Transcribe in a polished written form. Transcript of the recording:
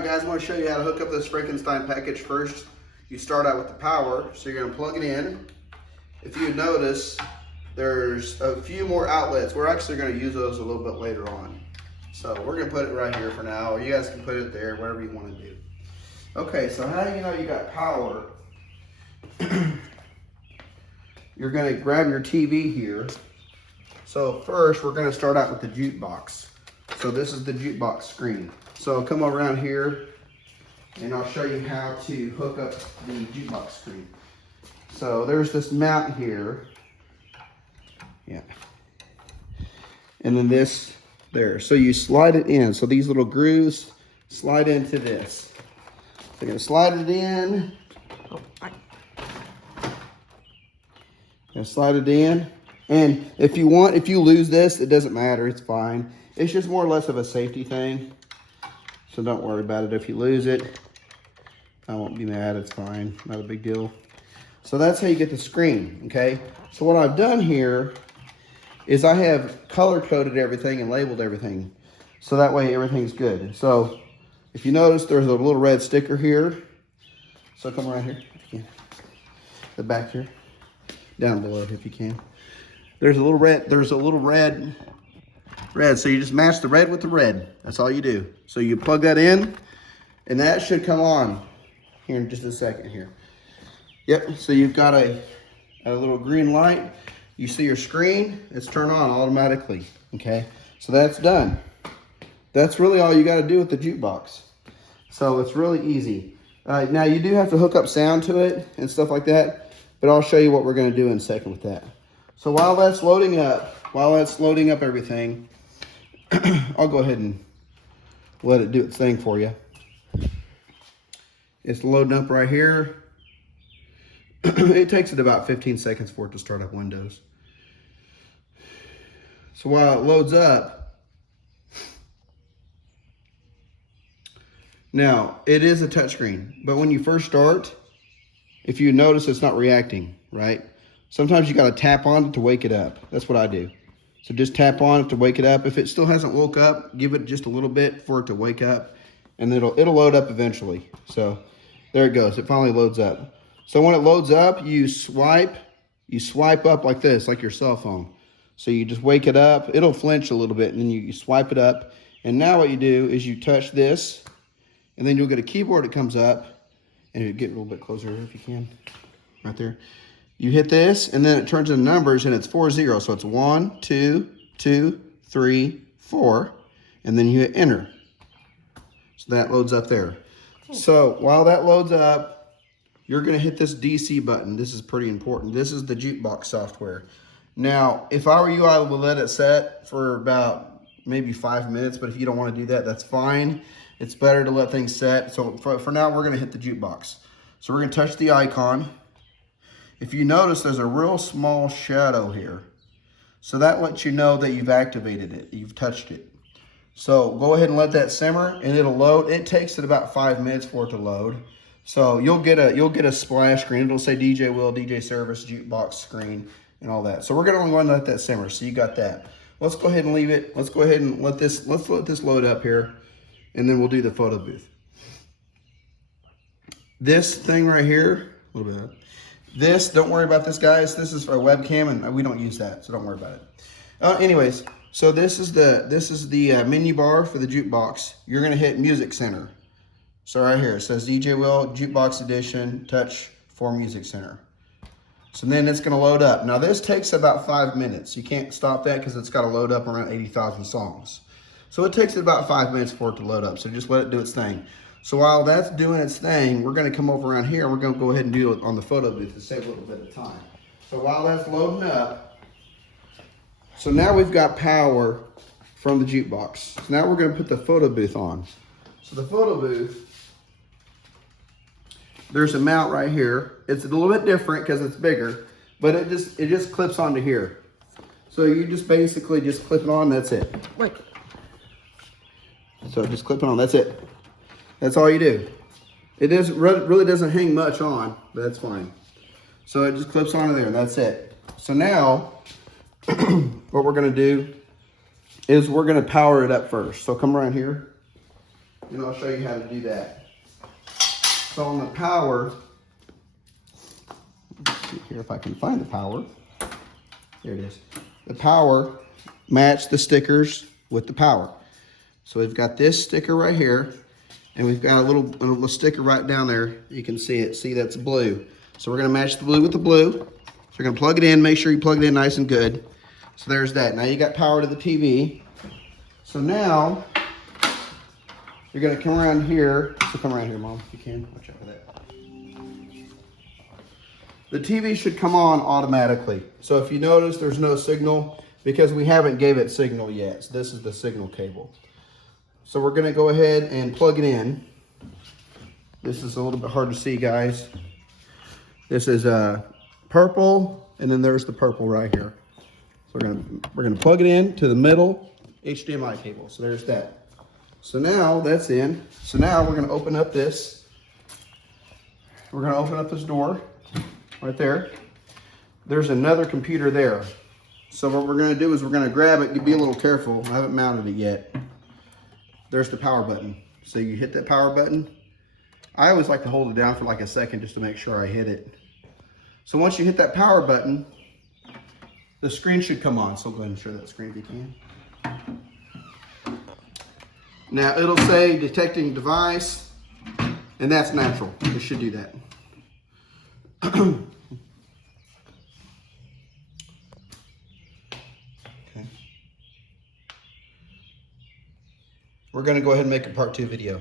Alright guys, I want to show you how to hook up this Frankenstein package. First, you start out with the power, so you're going to plug it in. If you notice, there's a few more outlets. We're actually going to use those a little bit later on. So we're going to put it right here for now, or you guys can put it there, whatever you want to do. Okay, so how do you know you got power? You're going to grab your TV here. So first, we're going to start out with the jukebox. So this is the jukebox screen. So come around here and I'll show you how to hook up the jukebox screen. So there's this mount here. Yeah. And then this there. So you slide it in. So these little grooves slide into this. So you're going to slide it in. Slide it in. And if you lose this, it doesn't matter. It's fine. It's just more or less of a safety thing. So don't worry about it if you lose it. I won't be mad, it's fine, not a big deal. So that's how you get the screen, okay? So what I've done here is I have color-coded everything and labeled everything. So that way everything's good. So if you notice, there's a little red sticker here. So come around here, if you can. The back here, down below if you can. There's a little red, so you just match the red with the red. That's all you do. So you plug that in, and that should come on here in just a second here. Yep, so you've got a little green light. You see your screen, it's turned on automatically, okay? So that's done. That's really all you gotta do with the jukebox. So it's really easy. Now you do have to hook up sound to it and stuff like that, but I'll show you what we're gonna do in a second with that. So while that's loading up everything, I'll go ahead and let it do its thing for you. It's loading up right here. It takes it about 15 seconds for it to start up Windows. So while it loads up, now it is a touchscreen, but when you first start, if you notice, it's not reacting, right? Sometimes you gotta tap on it to wake it up. That's what I do. So just tap on it to wake it up. If it still hasn't woke up, give it just a little bit for it to wake up, and it'll load up eventually. So there it goes. It finally loads up. So when it loads up, you swipe up like this, like your cell phone. So you just wake it up. It'll flinch a little bit, and then you swipe it up. And now what you do is you touch this, and then you'll get a keyboard that comes up, and you get a little bit closer if you can, right there. You hit this, and then it turns into numbers, and it's 4 0. So it's 1, 2, 2, 3, 4, and then you hit enter. So that loads up there. So while that loads up, you're gonna hit this DC button. This is pretty important. This is the jukebox software. Now, if I were you, I would let it set for about maybe 5 minutes, but if you don't wanna do that, that's fine. It's better to let things set. So for now, we're gonna hit the jukebox. So we're gonna touch the icon. If you notice, there's a real small shadow here. So that lets you know that you've activated it, you've touched it. So go ahead and let that simmer, and it'll load. It takes it about 5 minutes for it to load. So you'll get a splash screen. It'll say DJ Will, DJ Service, jukebox screen, and all that. So we're gonna only want to let that simmer. So you got that. Let's go ahead and leave it. Let's go ahead and let this load up here, and then we'll do the photo booth. This thing right here, a little bit. This, don't worry about this, guys. This is for a webcam, and we don't use that, so don't worry about it. Anyways, so this is the menu bar for the jukebox. You're gonna hit Music Center. So right here, it says DJ Will, Jukebox Edition, Touch for Music Center. So then it's gonna load up. Now this takes about 5 minutes. You can't stop that because it's gotta load up around 80,000 songs. So it takes about 5 minutes for it to load up. So just let it do its thing. So while that's doing its thing, we're gonna come over around here and we're gonna go ahead and do it on the photo booth to save a little bit of time. So while that's loading up, so now we've got power from the jukebox. So now we're gonna put the photo booth on. So the photo booth, there's a mount right here. It's a little bit different because it's bigger, but it just clips onto here. So you just basically just clip it on, that's it. Wait. So just clip it on, that's it. That's all you do. It really doesn't hang much on, but that's fine. So it just clips onto there, and that's it. So now, what we're gonna do is we're gonna power it up first. So come around here. and I'll show you how to do that. So on the power, let's see here if I can find the power. There it is. The power match the stickers with the power. So we've got this sticker right here, and we've got a little sticker right down there. You can see it. See, that's blue. So we're gonna match the blue with the blue. So you're gonna plug it in. Make sure you plug it in nice and good. So there's that. Now you got power to the TV. So now you're gonna come around here. So come around here, Mom, if you can. Watch out for that. The TV should come on automatically. So if you notice, there's no signal because we haven't gave it signal yet. So this is the signal cable. So we're gonna go ahead and plug it in. This is a little bit hard to see, guys. This is purple, and then there's the purple right here. So we're gonna plug it in to the middle HDMI cable. So there's that. So now that's in. So now we're gonna open up this. We're gonna open up this door right there. There's another computer there. So what we're gonna do is we're gonna grab it. Be a little careful. I haven't mounted it yet. There's the power button. So you hit that power button. I always like to hold it down for like a second just to make sure I hit it. So once you hit that power button, the screen should come on. So go ahead and share that screen if you can. Now it'll say detecting device, and that's natural. It should do that. Okay. We're going to go ahead and make a part 2 video.